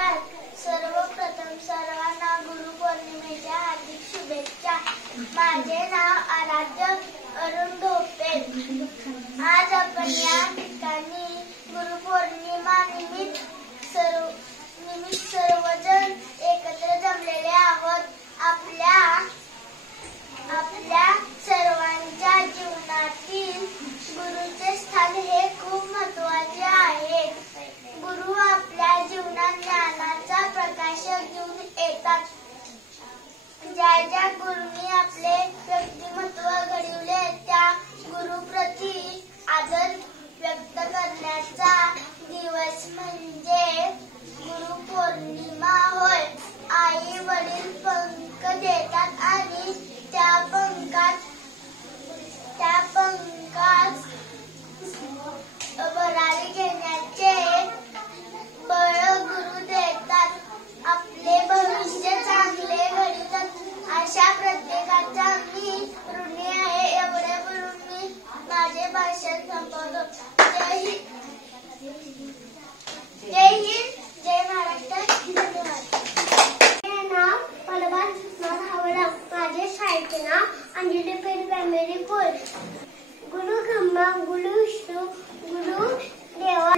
नमस्कार. सर्वप्रथम सर्वांना गुरुपौर्णिमेच्या हार्दिक शुभेच्छा. माझे नाव आराध्य अरुण ढोपे. आज आपण या ठिकाणी गुरुपौर्णिमा निमित्त सर्वजण एकत्र जमलेले आहोत. आपल्या सर्वांच्या जीवनातील गुरुचे स्थान हे खूप महत्त्वाचे आहे. गुरु आपल्या जीवनात ज्ञानाचा प्रकाश घेऊन येतात. ज्या गुरूंनी आपले व्यक्तिमत्व घडविले त्या गुरुप्रती आदर व्यक्त करण्याचा दिवस म्हणजे गुरुपौर्णिमा होय. आई वडील पंख देतात आणि त्या पंखात भरारी घेण्याचे बळ गुरु देतात. आपले भविष्य चांगले घडवितात. अशा प्रत्येकाचा मी ऋणी आहे. एवढे बोलून मी माझे भाषण संपवतो. जय हिंद, जय महाराष्ट्र. धन्यवाद. माझे नाव पलवान हावडा. माझे शाळेचे नाव अंजली पेन प्रायमरी स्कूल. गुरु ब्रह्मा गुरु विष्णू गुरु देवा.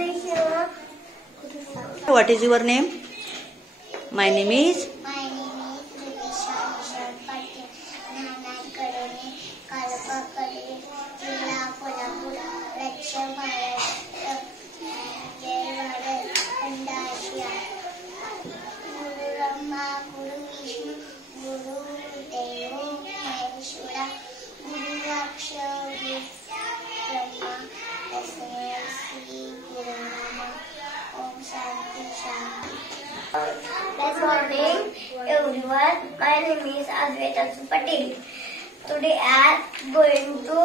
What is your name? My name is. Good morning, everyone. My name is Advaita Patil. Today I am going to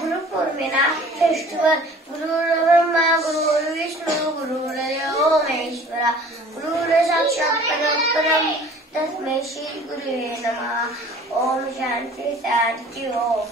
Guru Purnima festival. Guru Brahma, Guru Vishnu, Guru Deva Maheshwara, Guru Sakshat Param Tasmai Shri Gurave Namah. Om Shanti Shanti Om.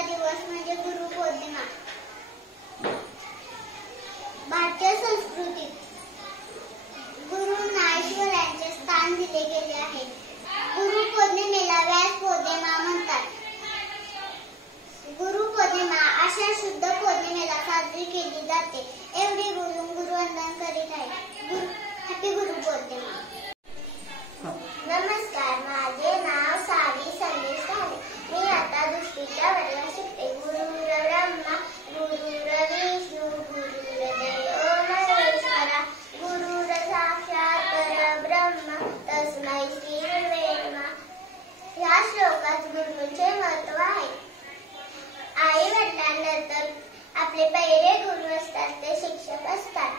महत्त्वाचा दिवस म्हणजे गुरुपौर्णिमा. भारतीय संस्कृतीत गुरूंना ईश्वराचे स्थान दिले गेले आहे. गुरुपौर्णिमेला व्यास पौर्णिमा म्हणतात. गुरुपौर्णिमा आषाढ शुद्ध पौर्णिमेला साजरी केली जाते. एवढे बोलून गुरुवंदन करीत आहे. हॅपी गुरुपौर्णिमा. नमस्कार, माझे नाव सावी संदेश आहे. मी आता 2वीच्या वर्गात शिकते. गुरुर्ब्रह्मा गुरुर्विष्णू गुरुर्देवो महेश्वरा गुरुर साक्षात परब्रह्म तस्मै श्री गुरवे नमः. या श्लोकात गुरूंचे महत्त्व आहे. आई वडिलांनंतर आपले पहिले गुरु असतात ते शिक्षक असतात.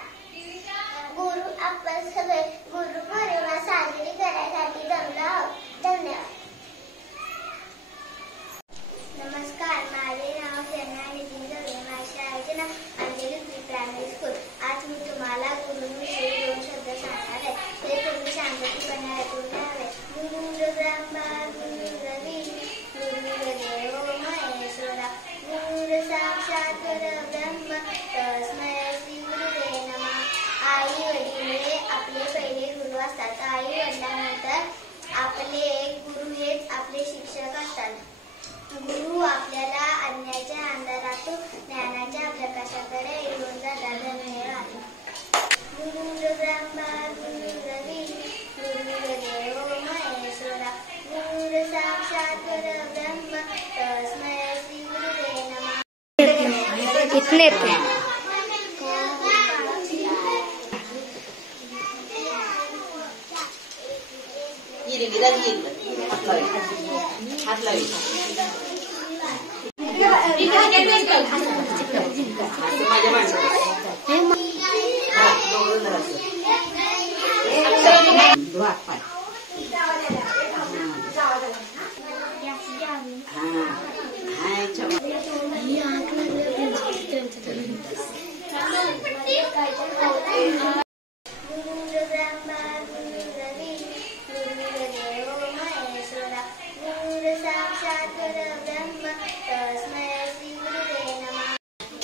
गुरु आपण सगळे गुरुपौर्णिमा साजरी करण्यासाठी जमलो आहोत. धन्यवाद. नमस्कार, माझे नाव शरणा नितीन जवळे. माझ्या शाळेचे नाव अंजली प्रायमरी स्कूल. आज मी तुम्हाला गुरुंविषयी 2 शब्द सांगणार आहे. ते तुम्ही शांततेपणे ऐकून घ्यावे. गुरुर्ब्रह्मा गुरुर्विष्णू गुरुर्देवो महेश्वरा गुरुर साक्षात परब्रह्म तस्मै श्री गुरवे नमः. आई वडील हे आपले पहिले गुरु असतात. आई वडिलांनंतर आपले गुरु हेच आपले शिक्षक असतात. गुरु आपल्याला अज्ञानाच्या अंधारातून ज्ञानाच्या प्रकाशाकडे घेऊन जातात. धन्यवाद. गुरुर्ब्रह्मा गुरुर्विष्णू गुरुर्देवो महेश्वरा गुरुर साक्षात परब्रह्म तस्मै श्री गुरवे नमः. कितने हात लावी माझ्या माणसाला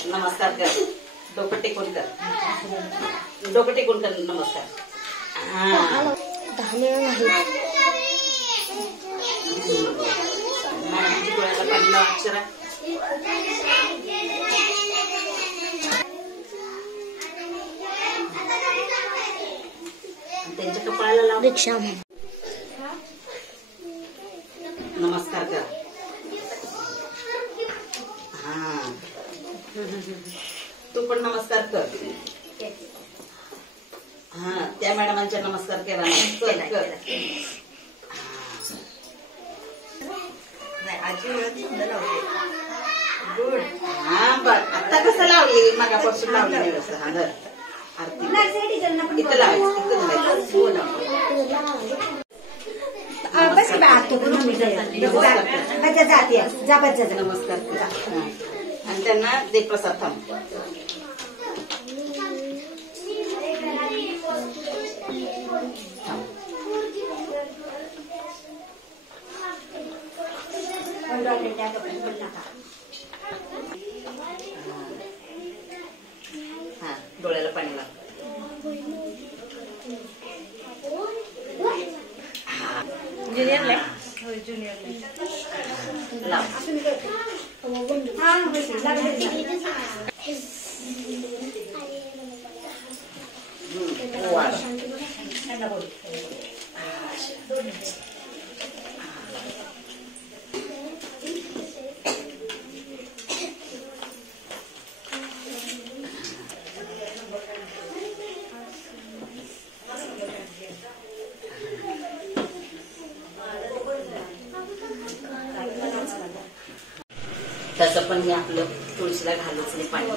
नमस्कार कर. डोकं टेकून कर. डोकं टेकून कर. नमस्कार. डोळ्याला पाणी लावा अक्षरा. त्यांच्या कपाळाला लाव. रिक्षा. नमस्कार कर. तू पण नमस्कार कर. त्या मॅडमांच्या नमस्कार केला. कर. गुड. आता कसं लावली मागापासून लावली नाही कसं. आरती इथं लावायचं. नमस्कार कर. आणि त्यांना दे प्रसाद. थांब. डोळ्याला पाणी लाव. ज्युनियरला लाव. तसं पण हे आपलं तुळशीला घालूच नाही पाणी.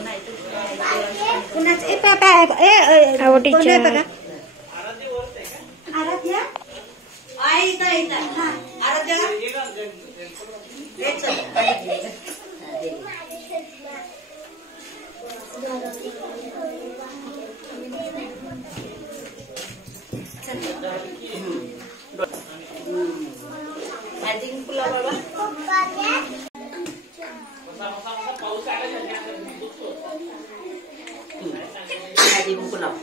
मॅजिक फुला बाबा. आधी बुक लाव.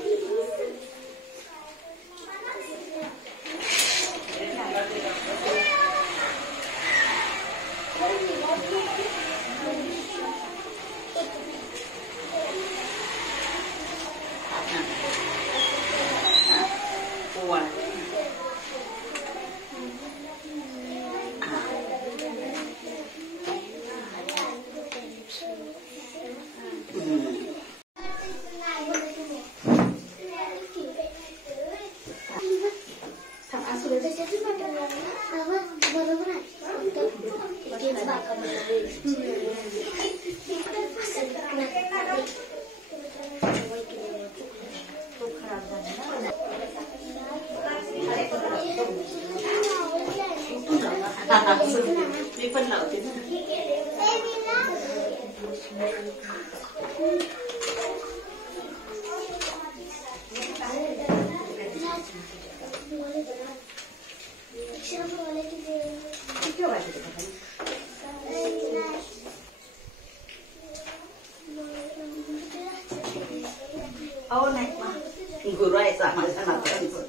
मी पण लावते ना. अहो नाही गुरु आहे माझ्या नात्यांचं.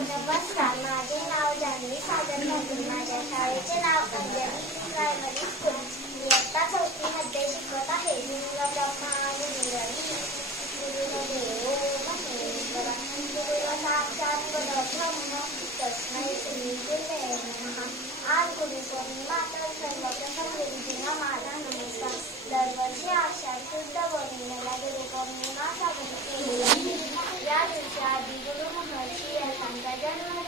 नमस्कार, माझे नाव जान्हवी सागर पाटील. माझ्या शाळेचे नाव अंजली प्रायमरी स्कूल. इयत्ता 4वी मध्ये शिकवत आहे. लिंग ब्रह्मा गुरुरवी गुरुदेवो महेश्वरा गुरुर साक्षात परब्रह्म तस्मै श्री गुरुवे नमः. आज गुरुपौर्णिमा, तर सर्वप्रथम गुरुजींना माझा नमस्कार. दरवर्षी आषाढ शुद्ध पौर्णिमेला गुरुपौर्णिमा साजरी केली जाते. या दिवशी आदी गुरु महर्षी यांचा जन्म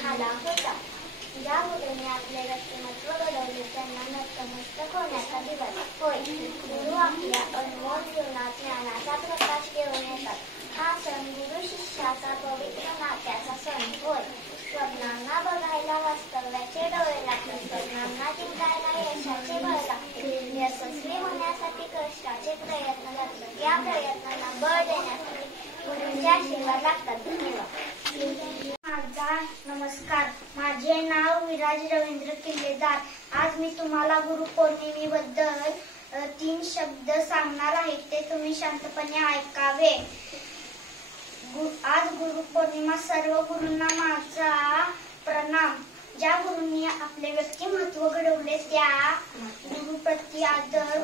झाला होता. ज्या गुरूंनी आपले व्यक्तिमत्व घडवले त्यांना नतमस्तक होण्याचा दिवस होय. गुरु आपल्या अनमोल जीवनात ज्ञानाचा प्रकाश घेऊन येतात. हा सण गुरु शिष्याचा पवित्र नात्याचा सण होय. स्वप्नांना बघायला वास्तव्याचे डोळे लागते. स्वप्नांना जिंकायला यशाचे बळ लागते. यशस्वी होण्यासाठी कष्टाचे प्रयत्न लागतात. या प्रयत्नांना बळ देण्यासाठी गुरूंचे आशीर्वाद लागतात. धन्यवाद. माझा नमस्कार, माझे नाव विराज रवींद्र किल्लेदार. आज मी तुम्हाला गुरुपौर्णिमेबद्दल 3 शब्द सांगणार आहे. ते तुम्ही शांतपणे ऐकावे. आज गुरुपौर्णिमा. सर्व गुरूंना माझा प्रणाम. ज्या गुरूंनी आपले व्यक्तिमत्व घडवले त्या गुरुप्रती आदर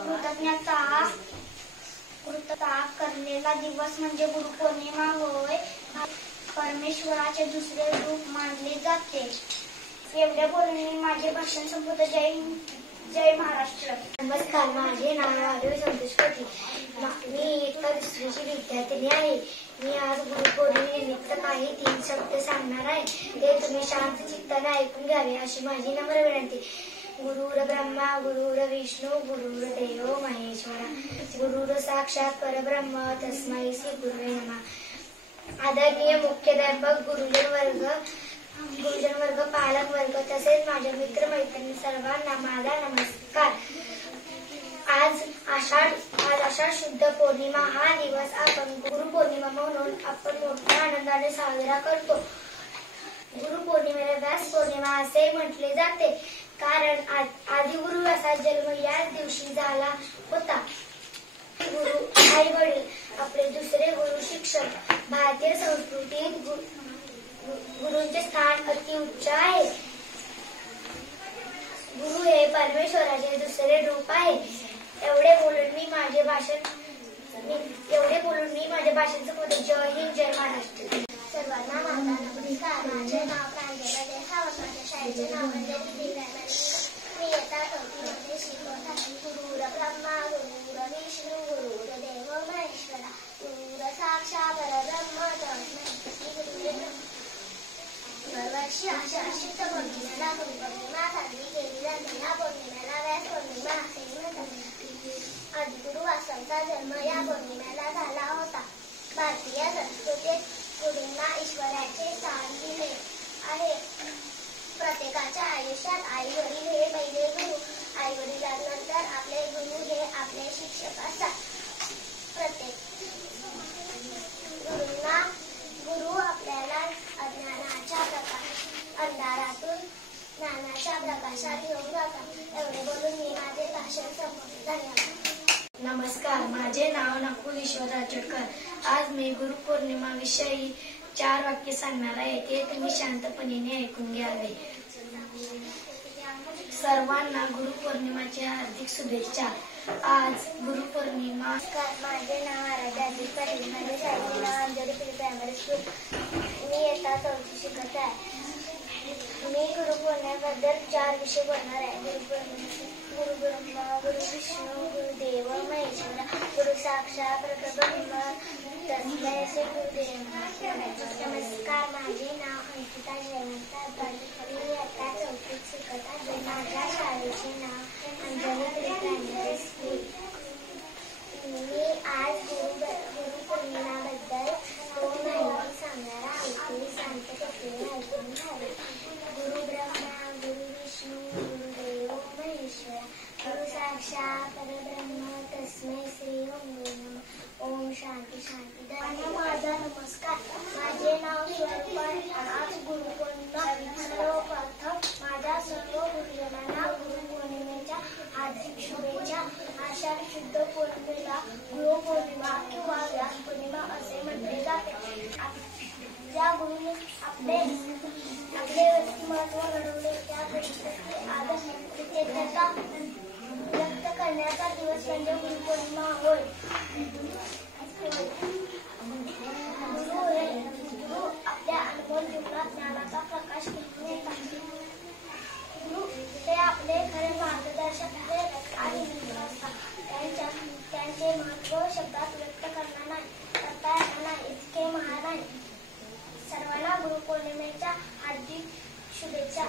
कृतज्ञता करलेला दिवस म्हणजे गुरुपौर्णिमा होय. परमेश्वराचे दुसरे रूप मानले जाते. एवढ्या बोलून मी माझे भाषण संपवतो. जय महाराष्ट्र. नमस्कार, माझे नाव आरोग्य संतोष पाटील. मी इयत्ता 2रीची विद्यार्थिनी आहे. मी आज गुरुपौर्णिमेनिमित्त काही 3 शब्द सांगणार आहे. ते तुम्ही शांत चित्ताने ऐकून घ्यावे अशी माझी नम्र विनंती. गुरुर ब्रह्मा गुरुर विष्णू गुरुर देवो महेश्वरा गुरुर साक्षात परब्रह्म तस्मै श्री गुरुवे नमः. आदरणीय मुख्याध्यापक, गुरुजन वर्ग, पालक वर्ग तसेच माझ्या मित्र मैत्रिणी सर्वांना माझा नमस्कार. आज आषाढ शुद्ध पौर्णिमा हा दिवस आपण गुरुपौर्णिमा म्हणून आपण मोठ्या आनंदाने साजरा करतो. गुरुपौर्णिमेला व्यास पौर्णिमा असे म्हटले जाते कारण आदिगुरु असा जन्म याच दिवशी झाला होता. गुरु, आई वडील, आपले दुसरे गुरु, शिक्षक. भारतीय संस्कृतीत गुरूंचे स्थान अति उच्च आहे. गुरु हे परमेश्वराचे दुसरे रूप आहे. एवढे बोलून मी माझे भाषण संपवतो. जय हिंद, जय महाराष्ट्र. सर्वांना माझा नमस्कार. माझे नाव प्रांजली देसावत. माझ्या शाळेचे नाव अंजली प्रायमरी. मी इयत्ता 4वी मध्ये शिकवत आहे. गुरुर ब्रह्मा गुरुर विष्णू गुरुर देवो महेश्वरा गुरुर साक्षात परब्रह्म तस्मै श्री गुरुवे नमः. दरवर्षी आषाढ शुद्ध पौर्णिमेला गुरुपौर्णिमा साजरी केली जाते. या पौर्णिमेला व्यास पौर्णिमा असेही म्हणतात. आदिगुरु वासवांचा जन्म या पौर्णिमेला झाला होता. भारतीय संस्कृतीत गुरूंना ईश्वराचे स्थान दिले आहे. प्रत्येकाच्या आयुष्यात आई वडील हे पहिले गुरु. आई माझे नाव नकुल ईश्वर राजोडकर. आज मी गुरुपौर्णिमा विषयी 4 वाक्य सांगणार आहे. ते तुम्ही शांतपणे ऐकून घ्यावे. सर्वांना गुरुपौर्णिमाच्या हार्दिक शुभेच्छा. आज गुरुपौर्णिमा. माझे नाव आराध्या अजित पाटील. माझ्या शाळेचे नाव अंजली प्री प्रायमरी स्कूल. मी इयत्ता 4वी शिकत आहे. मी गुरुपौर्णिमेबद्दल 4 विषय बोलणार आहे. गुरु ब्रह्मा, गुरु विष्णू, गुरुदेव महेश्वरा, गुरु साक्षात परब्रह्म तस्मै श्री गुरुदेव. नमस्कार, माझे नाव अंकिता जयवंत पाटील. मी इयत्ता 4वीत शिकत आहे. माझ्या शाळेचे नाव अंजली प्री प्रायमरी स्कूल. मी आज गुरुपौर्णिमेबद्दल 2 माहिती सांगणार आहे. ते शांतपणे ऐकून घ्यावे. गुरु ब्रह्मा, गुरु विष्णू, गुरुदेव महेश्वरा, गुरु साक्षात परब्रह्म तस्मै श्री गुरुदेव. ओम शांती शांती. माझा नमस्कार, माझे नाव स्वरूपा. आज गुरुपौर्णिमा. सर्वप्रथम माझ्या सर्व गुरुजनांना गुरुपौर्णिमेच्या हार्दिक शुभेच्छा. आषाढ शुद्ध पौर्णिमेला गुरुपौर्णिमा किंवा व्यास पौर्णिमा असे म्हटले जाते. ज्या गुरुने आपले व्यक्तिमत्व घडवले त्यापैकी आदर्श कृतज्ञता व्यक्त करण्याचा दिवस म्हणजे गुरुपौर्णिमा होय. गुरु आपल्या अनुभव जीवनात ज्ञानाचा प्रकाश घेऊन येतात. गुरु ते आपले खरे मार्गदर्शक आणि मित्र असतात. त्यांचे महत्त्व शब्दात व्यक्त करता येणार नाही इतके महान आहे. सर्वांना गुरुपौर्णिमेच्या हार्दिक शुभेच्छा.